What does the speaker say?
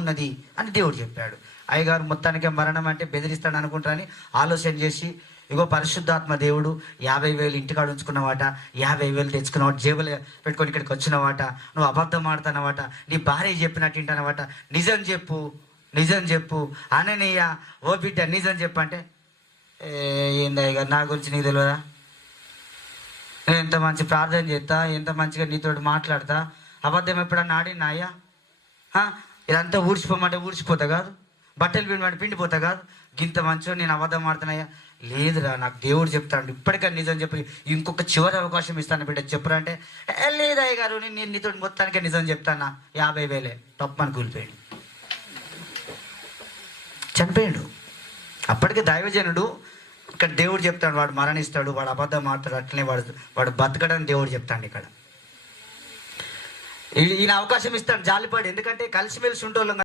ఉన్నది అని దేవుడు చెప్పాడు. అయ్యగారు మొత్తానికి మరణం అంటే బెదిరిస్తాడు అనుకుంటారని ఆలోచన చేసి, ఇగో పరిశుద్ధాత్మ దేవుడు 50,000 ఇంటికాడ ఉంచుకున్నవాట, 50,000 తెచ్చుకున్నవాట, జేబులు పెట్టుకొని ఇక్కడికి వచ్చినవాట, నువ్వు అబద్ధం ఆడుతున్నవాట, నీ భార్య చెప్పినట్టు వింటానవాట, నిజం చెప్పు నిజం చెప్పు అననీయ, ఓ బిడ్డ నిజం చెప్పు అంటే, ఏందయ్య గారు నా గురించి నీకు తెలియదా, నేను ఎంత మంచి ప్రార్థన చేస్తా, ఎంత మంచిగా నీతో మాట్లాడతా, అబద్ధం ఎప్పుడన్నా ఆడినా అయ్యా? ఇదంతా ఊడ్చిపోమంటే ఊడ్చిపోతా కాదు, బట్టలు పిండమంటే పిండిపోతా కాదు, గింత మంచిగా నేను అబద్ధం ఆడుతున్నాయ్యా? లేదురా, నాకు దేవుడు చెప్తాడు, ఇప్పటికైనా నిజం చెప్పి ఇంకొక చివరి అవకాశం ఇస్తాను బిడ్డ చెప్పురా అంటే, లేదయ్య గారు నేను నీతో మొత్తానికే నిజం చెప్తానా, 50,000 తప్పని కూలిపోయాడు, చనిపోయాడు. అప్పటికే దైవజనుడు. ఇక్కడ దేవుడు చెప్తాడు వాడు మరణిస్తాడు, వాడు అబద్ధం ఆడతాడు, అట్లనే వాడు బతకడని దేవుడు చెప్తాడు. ఇక్కడ ఈయన అవకాశం ఇస్తాడు జాలిపడి, ఎందుకంటే కలిసిమెలిసి ఉంటోళ్ళం.